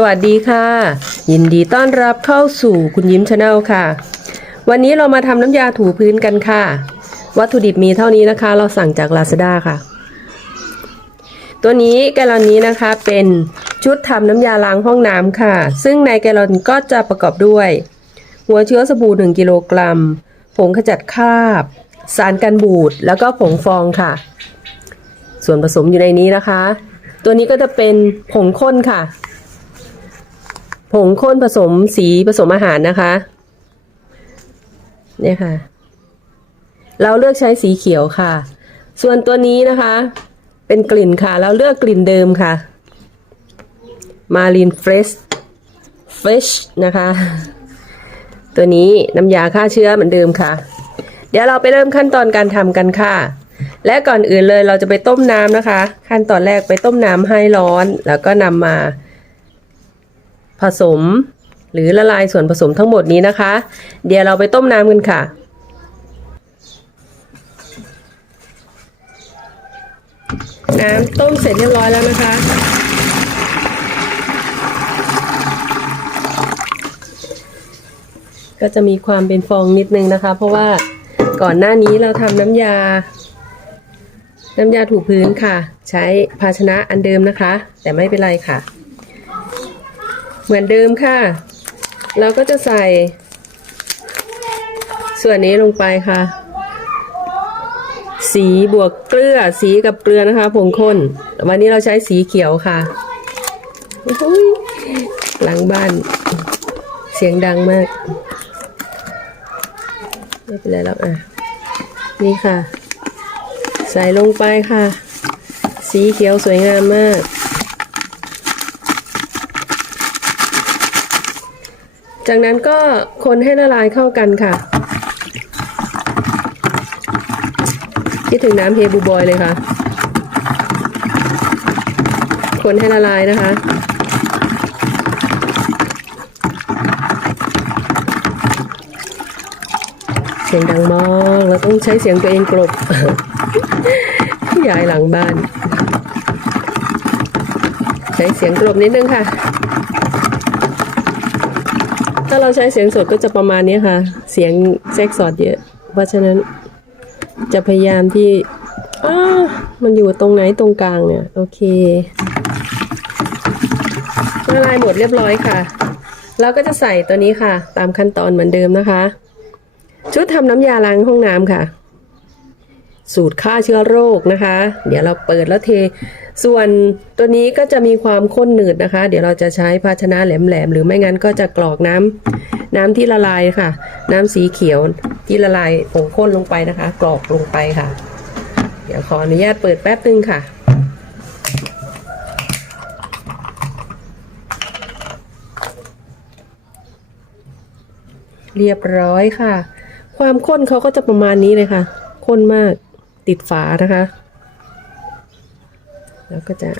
สวัสดีค่ะ ยินดีต้อนรับเข้าสู่คุณยิ้มชาแนลค่ะ วันนี้เรามาทำน้ำยาถูพื้นกันค่ะ วัตถุดิบมีเท่านี้นะคะ เราสั่งจาก Lazada ค่ะ ตัวนี้แกลลอนนี้นะคะเป็นชุดทำน้ำยาล้างห้องน้ำค่ะ ซึ่งในแกลลอนก็จะประกอบด้วย หัวเชื้อสบู่1กิโลกรัมผงขจัดคราบ สารกันบูดแล้วก็ผงฟองค่ะ ส่วนผสมอยู่ในนี้นะคะ ตัวนี้ก็จะเป็นผงข้นค่ะ ผงข้นผสมสีผสมอาหารนะคะ เนี่ยค่ะ เราเลือกใช้สีเขียวค่ะ ส่วนตัวนี้นะคะ เป็นกลิ่นค่ะ เราเลือกกลิ่นเดิมค่ะ มารีนเฟรชเฟชนะคะ ตัวนี้น้ำยาฆ่าเชื้อเหมือนเดิมค่ะ เดี๋ยวเราไปเริ่มขั้นตอนการทำกันค่ะและก่อนอื่นเลยเราจะไปต้มน้ำนะคะ ขั้นตอนแรกไปต้มน้ำให้ร้อน แล้วก็นำมา ผสม หรือละลายส่วนผสมทั้งหมดนี้นะคะ เดี๋ยวเราไปต้มน้ำกันค่ะ น้ำต้มเสร็จเรียบร้อยแล้วนะคะ ก็จะมีความเป็นฟองนิดนึงนะคะ เพราะว่าก่อนหน้านี้เราทำน้ำยา น้ำยาถูพื้นค่ะ ใช้ภาชนะอันเดิมนะคะ แต่ไม่เป็นไรค่ะ เหมือนเดิมค่ะ เราก็จะใส่ ส่วนนี้ลงไปค่ะ สีบวกเกลือสีกับเกลือนะคะผงข้น วันนี้เราใช้สีเขียวค่ะหลังบ้าน เสียงดังมาก ไม่เป็นไรแล้วอะ นี่ค่ะ ใส่ลงไปค่ะ สีเขียวสวยงามมาก จากนั้นก็คนให้ละลายเข้ากันค่ะ คิดถึงน้ำเฮบูบอยเลยค่ะ คนให้ละลายนะคะเสียงดังมากเราต้องใช้เสียงตัวเองกลบยายหลังบ้าน ใช้เสียงกลบนิดนึงค่ะ ถ้าเราใช้เสียงสดก็จะประมาณนี้ค่ะ เสียงแทรกสอดเยอะ เพราะฉะนั้นจะพยายามที่อ้ามันอยู่ตรงไหนตรงกลางเนี่ย โอเคละลายหมดเรียบร้อยค่ะ เราก็จะใส่ตัวนี้ค่ะ ตามขั้นตอนเหมือนเดิมนะคะ ชุดทำน้ำยาล้างห้องน้ำค่ะ สูตรฆ่าเชื้อโรคนะคะ เดี๋ยวเราเปิดแล้วเท ส่วนตัวนี้ก็จะมีความข้นหนืดนะคะ เดี๋ยวเราจะใช้ภาชนะแหลมๆหรือไม่งั้นก็จะกรอกน้ำน้ำที่ละลายค่ะ น้ำสีเขียวที่ละลายผงข้นลงไปนะคะ กรอกลงไปค่ะ เดี๋ยวขออนุญาตเปิดแป๊บนึงค่ะเรียบร้อยค่ะ ความข้นเขาก็จะประมาณนี้เลยค่ะ ข้นมากติดฝานะคะ แล้วก็จะ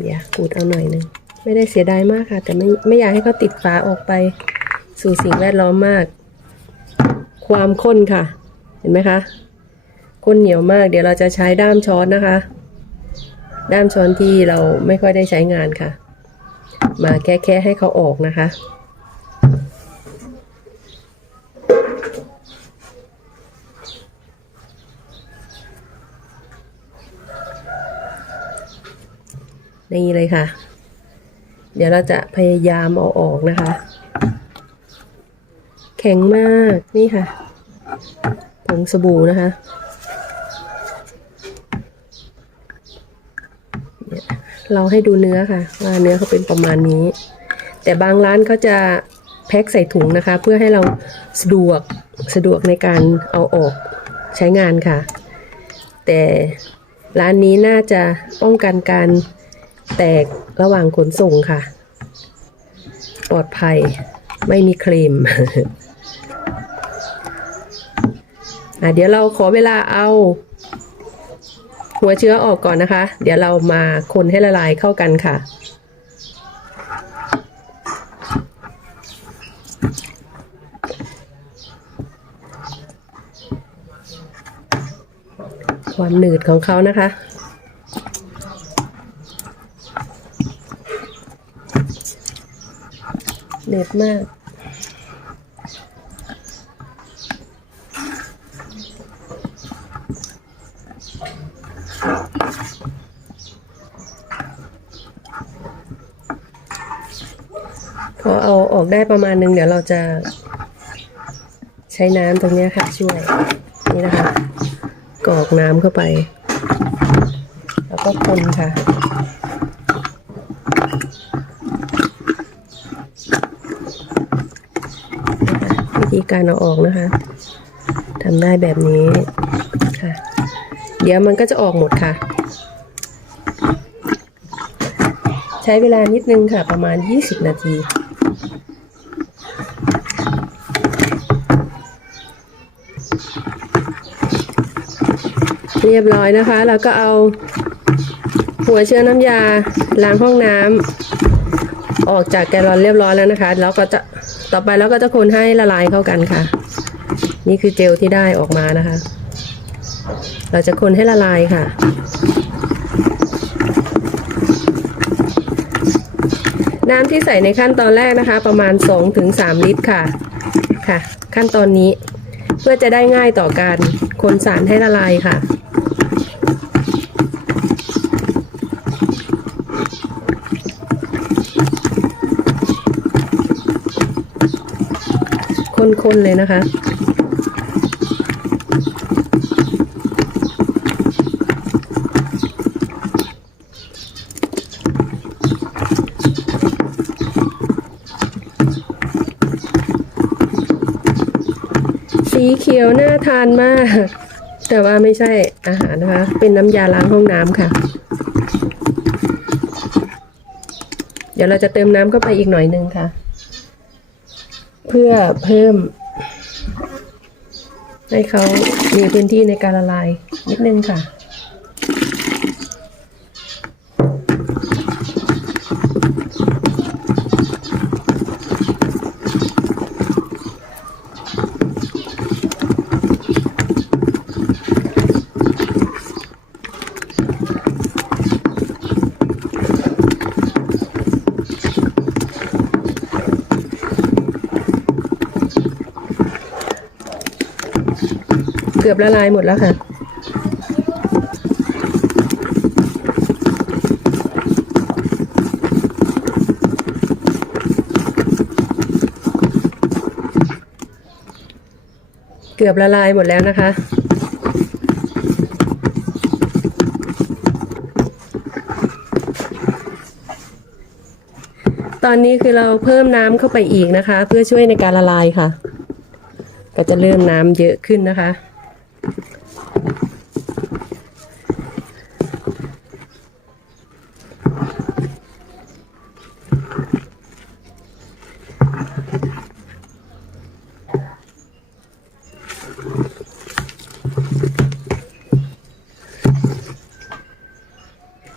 เดี๋ยวขูดเอาหน่อยหนึงไม่ได้เสียดายมากค่ะ แต่ไม่ไม่อยากให้เขาติดฝาออกไป สู่สิ่งแวดล้อมมาก ความข้นค่ะ เห็นไหมคะข้นเหนียวมาก เดี๋ยวเราจะใช้ด้ามช้อนนะคะ ด้ามช้อนที่เราไม่ค่อยได้ใช้งานค่ะ มาแค่แค่ให้เขาออกนะคะ นี่เลยค่ะ เดี๋ยวเราจะพยายามเอาออกนะคะ แข็งมากนี่ค่ะผงสบู่นะคะเราให้ดูเนื้อค่ะ ว่าเนื้อเขาเป็นประมาณนี้ แต่บางร้านเขาจะแพ็คใส่ถุงนะคะ เพื่อให้เราสะดวกสะดวกในการเอาออกใช้งานค่ะ แต่ร้านนี้น่าจะป้องกันการ แตกระหว่างขนส่งค่ะ ปลอดภัยไม่มีครีมอะเดี๋ยวเราขอเวลาเอา หัวเชื้อออกก่อนนะคะ เดี๋ยวเรามาคนให้ละลายเข้ากันค่ะความหนืดของเขานะคะ เด็ดมากพอเอาออกได้ประมาณนึงเดี๋ยวเราจะใช้น้ำตรงนี้ค่ะช่วย นี่นะคะกรอกน้ำเข้าไป แล้วก็คนค่ะ การเอาออกนะคะทำได้แบบนี้ค่ะ เดี๋ยวมันก็จะออกหมดค่ะ ใช้เวลานิดนึงค่ะ ประมาณ 20 นาทีเรียบร้อยนะคะ แล้วก็เอาหัวเชื้อน้ำยาล้างห้องน้ำออกจากแกลลอนเรียบร้อยแล้วนะคะ แล้วก็จะ ต่อไปแล้วก็จะคนให้ละลายเข้ากันค่ะ นี่คือเจลที่ได้ออกมานะคะ เราจะคนให้ละลายค่ะน้ำที่ใส่ในขั้นตอนแรกนะคะ ประมาณ 2-3 ลิตรค่ะค่ะ ขั้นตอนนี้เพื่อจะได้ง่ายต่อการคนสารให้ละลายค่ะ คนๆเลยนะคะ สีเขียวน่าทานมาก แต่ว่าไม่ใช่อาหารนะคะ เป็นน้ำยาล้างห้องน้ำค่ะ เดี๋ยวเราจะเติมน้ำเข้าไปอีกหน่อยนึงค่ะ เพื่อเพิ่ม ให้เขามีพื้นที่ในการละลายนิดนึงค่ะ กือบละลายหมดแล้วค่ะ เกือบละลายหมดแล้วนะคะตอนนี้คือเราเพิ่มน้ำเข้าไปอีกนะคะ เพื่อช่วยในการละลายค่ะ ก็จะเริ่มน้ำเยอะขึ้นนะคะ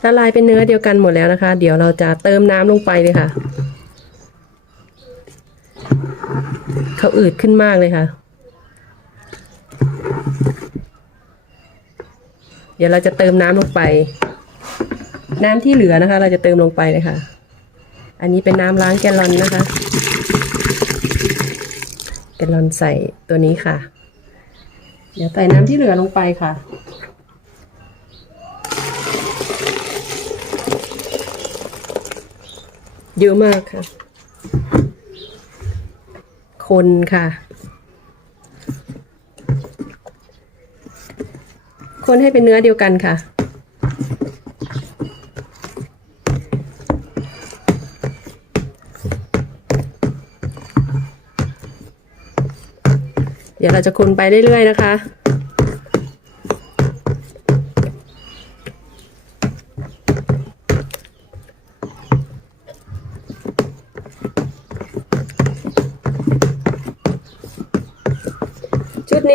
ละลายเป็นเนื้อเดียวกันหมดแล้วนะคะ เดี๋ยวเราจะเติมน้ำลงไปเลยค่ะ เขาอืดขึ้นมากเลยค่ะ เดี๋ยวเราจะเติมน้ำลงไป น้ำที่เหลือนะคะ เราจะเติมลงไปเลยค่ะ อันนี้เป็นน้ำล้างแกลลอนนะคะ แกลลอนใส่ตัวนี้ค่ะ เดี๋ยวใส่น้ำที่เหลือลงไปค่ะ เยอะมากค่ะ คนค่ะ คนให้เป็นเนื้อเดียวกันค่ะ เดี๋ยวเราจะคนไปเรื่อยๆนะคะ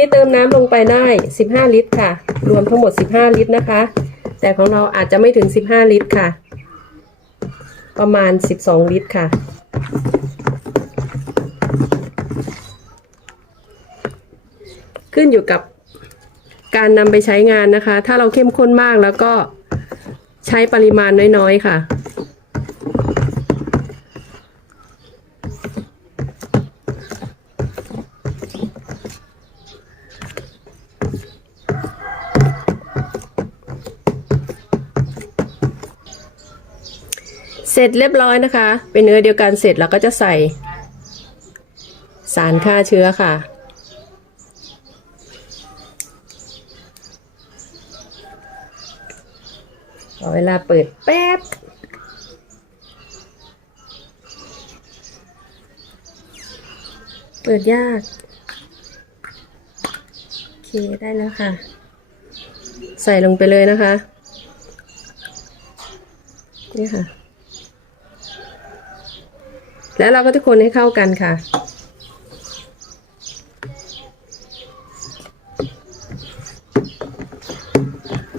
นี้เติมน้ำลงไปได้ 15 ลิตรค่ะ รวมทั้งหมด 15 ลิตรนะคะ แต่ของเราอาจจะไม่ถึง 15 ลิตรค่ะ ประมาณ 12 ลิตรค่ะ ขึ้นอยู่กับการนำไปใช้งานนะคะ ถ้าเราเข้มข้นมากแล้วก็ใช้ปริมาณน้อยๆค่ะ เสร็จเรียบร้อยนะคะ เป็นเนื้อเดียวกันเสร็จเราก็จะใส่ สารฆ่าเชื้อค่ะ ขอเวลาเปิดแป๊บเปิดยาก โอเคได้แล้วค่ะ ใส่ลงไปเลยนะคะ นี่ค่ะ แล้วเราก็จะคนให้เข้ากันค่ะ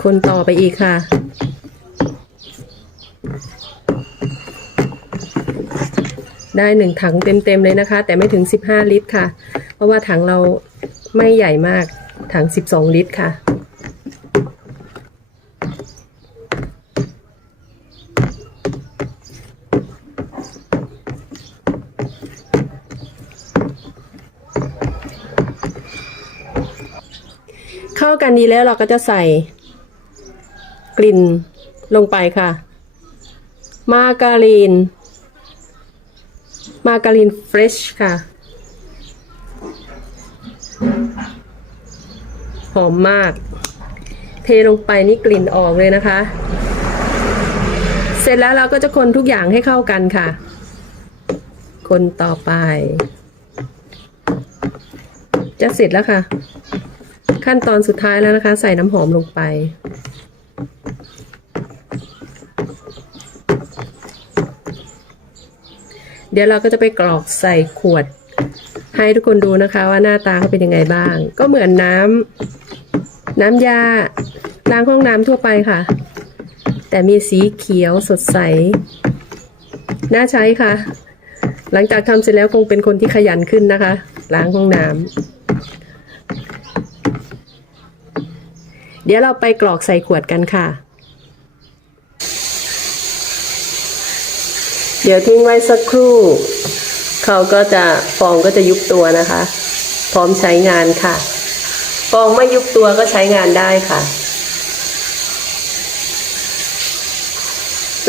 คนต่อไปอีกค่ะ ได้หนึ่งถังเต็มๆเลยนะคะ แต่ไม่ถึง 15 ลิตรค่ะ เพราะว่าถังเราไม่ใหญ่มากถัง 12 ลิตรค่ะ กันดีแล้วเราก็จะใส่กลิ่นลงไปค่ะ มาการีน มาการีนเฟรชค่ะ หอมมาก เทลงไปนี่กลิ่นออกเลยนะคะ เสร็จแล้วเราก็จะคนทุกอย่างให้เข้ากันค่ะ คนต่อไป จะเสร็จแล้วค่ะ ขั้นตอนสุดท้ายแล้วนะคะ ใส่น้ำหอมลงไป เดี๋ยวเราก็จะไปกรอกใส่ขวด ให้ทุกคนดูนะคะว่าหน้าตาเขาเป็นยังไงบ้าง ก็เหมือนน้ำน้ำยาล้างห้องน้ำทั่วไปค่ะ แต่มีสีเขียวสดใส น่าใช้ค่ะ หลังจากทำเสร็จแล้วคงเป็นคนที่ขยันขึ้นนะคะ ล้างห้องน้ำ เดี๋ยวเราไปกรอกใส่ขวดกันค่ะ เดี๋ยวทิ้งไว้สักครู่ เขาก็จะฟองก็จะยุบตัวนะคะ พร้อมใช้งานค่ะฟองไม่ยุบตัวก็ใช้งานได้ค่ะ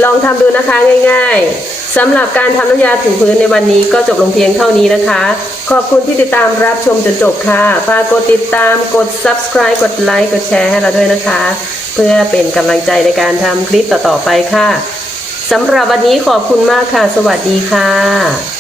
ลองทำดูนะคะง่าย ๆ สำหรับการทำน้ำยาถูพื้นในวันนี้ก็จบลงเพียงเท่านี้นะคะ ขอบคุณที่ติดตามรับชมจนจบค่ะฝากกดติดตามกด subscribe กดไลค์กดแชร์ให้เราด้วยนะคะ เพื่อเป็นกำลังใจในการทำคลิปต่อๆไปค่ะสำหรับวันนี้ขอบคุณมากค่ะ สวัสดีค่ะ